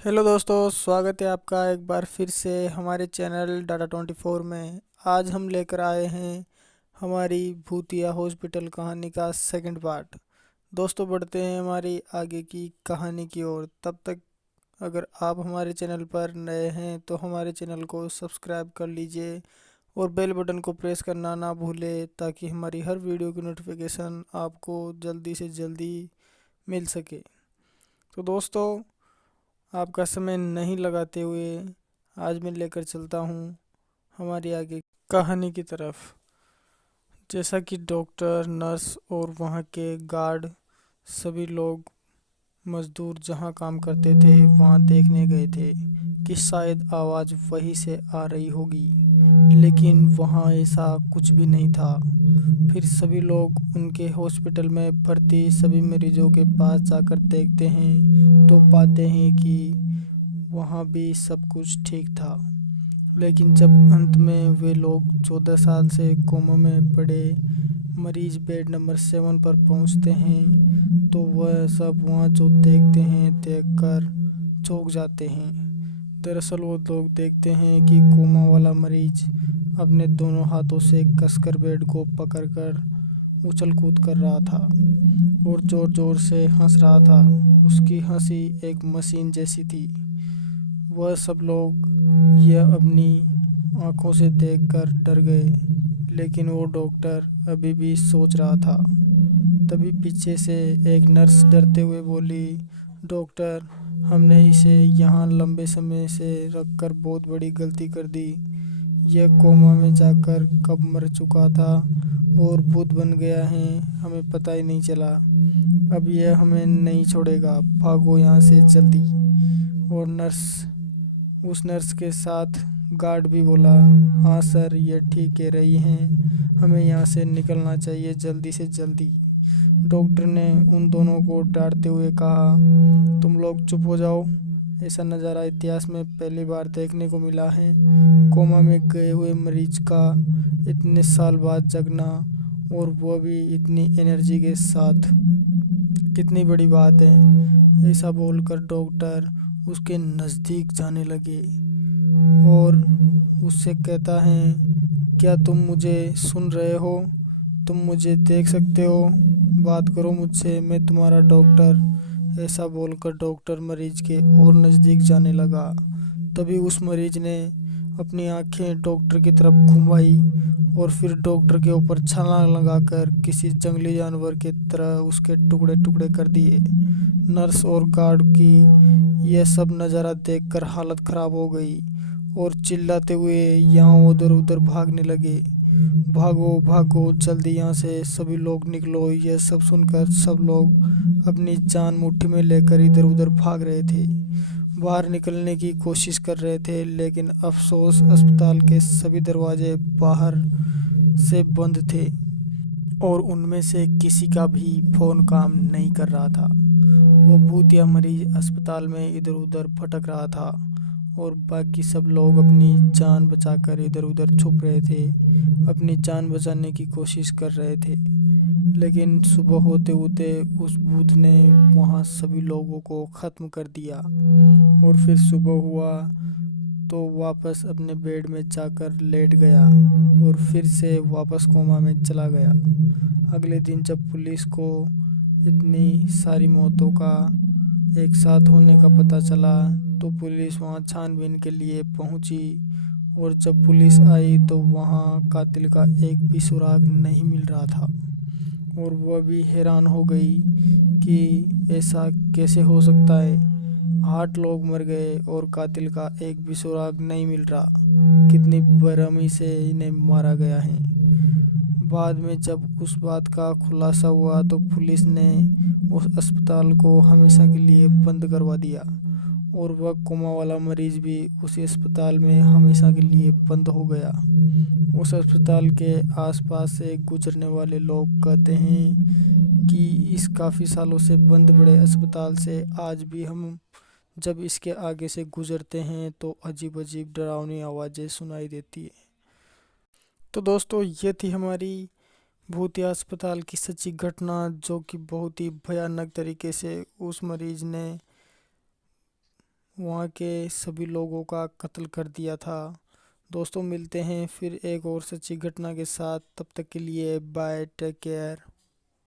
Hello दोस्तों, स्वागत है आपका एक बार फिर से हमारे चैनल डाटा 24 में। आज हम लेकर आए हैं हमारी भूतिया हॉस्पिटल कहानी का सेकंड पार्ट। दोस्तों, बढ़ते हैं हमारी आगे की कहानी की ओर। तब तक अगर आप हमारे चैनल पर नए हैं तो हमारे चैनल को सब्सक्राइब कर लीजिए और बेल बटन को प्रेस करना ना भूलें, ताकि हमारी हर वीडियो की नोटिफिकेशन आपको जल्दी से जल्दी मिल सके। तो दोस्तों, आपका समय नहीं लगाते हुए आज मैं लेकर चलता हूँ हमारी आगे कहानी की तरफ। जैसा कि डॉक्टर, नर्स और वहाँ के गार्ड सभी लोग मजदूर जहाँ काम करते थे वहाँ देखने गए थे कि शायद आवाज़ वहीं से आ रही होगी, लेकिन वहाँ ऐसा कुछ भी नहीं था। फिर सभी लोग उनके हॉस्पिटल में भर्ती सभी मरीजों के पास जाकर देखते हैं तो पाते हैं कि वहाँ भी सब कुछ ठीक था। लेकिन जब अंत में वे लोग 14 साल से कोमा में पड़े मरीज बेड नंबर 7 पर पहुँचते हैं तो वह सब वहाँ जो देखते हैं देखकर चौंक जाते हैं। दरअसल वो लोग देखते हैं कि कोमा वाला मरीज अपने दोनों हाथों से कसकर बेड को पकड़कर उछल कूद कर रहा था और ज़ोर ज़ोर से हंस रहा था। उसकी हंसी एक मशीन जैसी थी। वह सब लोग यह अपनी आंखों से देखकर डर गए, लेकिन वो डॉक्टर अभी भी सोच रहा था। तभी पीछे से एक नर्स डरते हुए बोली, डॉक्टर, हमने इसे यहाँ लंबे समय से रखकर बहुत बड़ी गलती कर दी। यह कोमा में जाकर कब मर चुका था और भूत बन गया है, हमें पता ही नहीं चला। अब यह हमें नहीं छोड़ेगा, भागो यहाँ से जल्दी। और उस नर्स के साथ गार्ड भी बोला, हाँ सर, ये ठीक कह रही हैं, हमें यहाँ से निकलना चाहिए जल्दी से जल्दी। डॉक्टर ने उन दोनों को डांटते हुए कहा, तुम लोग चुप हो जाओ। ऐसा नज़ारा इतिहास में पहली बार देखने को मिला है। कोमा में गए हुए मरीज का इतने साल बाद जगना, और वह भी इतनी एनर्जी के साथ, कितनी बड़ी बात है। ऐसा बोलकर डॉक्टर उसके नज़दीक जाने लगे और उससे कहता है, क्या तुम मुझे सुन रहे हो? तुम मुझे देख सकते हो? बात करो मुझसे, मैं तुम्हारा डॉक्टर। ऐसा बोलकर डॉक्टर मरीज के और नज़दीक जाने लगा। तभी उस मरीज ने अपनी आंखें डॉक्टर की तरफ घुमाई और फिर डॉक्टर के ऊपर छलांग लगाकर किसी जंगली जानवर की तरह उसके टुकड़े टुकड़े कर दिए। नर्स और गार्ड की यह सब नज़ारा देखकर हालत ख़राब हो गई और चिल्लाते हुए यहाँ उधर उधर भागने लगे। भागो भागो जल्दी यहाँ से, सभी लोग निकलो। यह सब सुनकर सब लोग अपनी जान मुट्ठी में लेकर इधर उधर भाग रहे थे, बाहर निकलने की कोशिश कर रहे थे। लेकिन अफसोस, अस्पताल के सभी दरवाजे बाहर से बंद थे और उनमें से किसी का भी फ़ोन काम नहीं कर रहा था। वो भूतिया मरीज अस्पताल में इधर उधर भटक रहा था और बाकी सब लोग अपनी जान बचाकर इधर उधर छुप रहे थे, अपनी जान बचाने की कोशिश कर रहे थे। लेकिन सुबह होते होते उस भूत ने वहाँ सभी लोगों को ख़त्म कर दिया और फिर सुबह हुआ तो वापस अपने बेड में जाकर लेट गया और फिर से वापस कोमा में चला गया। अगले दिन जब पुलिस को इतनी सारी मौतों का एक साथ होने का पता चला तो पुलिस वहां छानबीन के लिए पहुंची। और जब पुलिस आई तो वहां कातिल का एक भी सुराग नहीं मिल रहा था और वह भी हैरान हो गई कि ऐसा कैसे हो सकता है। 8 लोग मर गए और कातिल का एक भी सुराग नहीं मिल रहा। कितनी बेरहमी से इन्हें मारा गया है। बाद में जब उस बात का खुलासा हुआ तो पुलिस ने उस अस्पताल को हमेशा के लिए बंद करवा दिया और वह कोमा वाला मरीज भी उसी अस्पताल में हमेशा के लिए बंद हो गया। उस अस्पताल के आसपास से गुजरने वाले लोग कहते हैं कि इस काफ़ी सालों से बंद पड़े अस्पताल से आज भी हम जब इसके आगे से गुजरते हैं तो अजीब अजीब डरावनी आवाज़ें सुनाई देती है। तो दोस्तों, ये थी हमारी भूतिया अस्पताल की सच्ची घटना, जो कि बहुत ही भयानक तरीके से उस मरीज ने वहाँ के सभी लोगों का कत्ल कर दिया था। दोस्तों मिलते हैं फिर एक और सच्ची घटना के साथ, तब तक के लिए बाय, टेक केयर।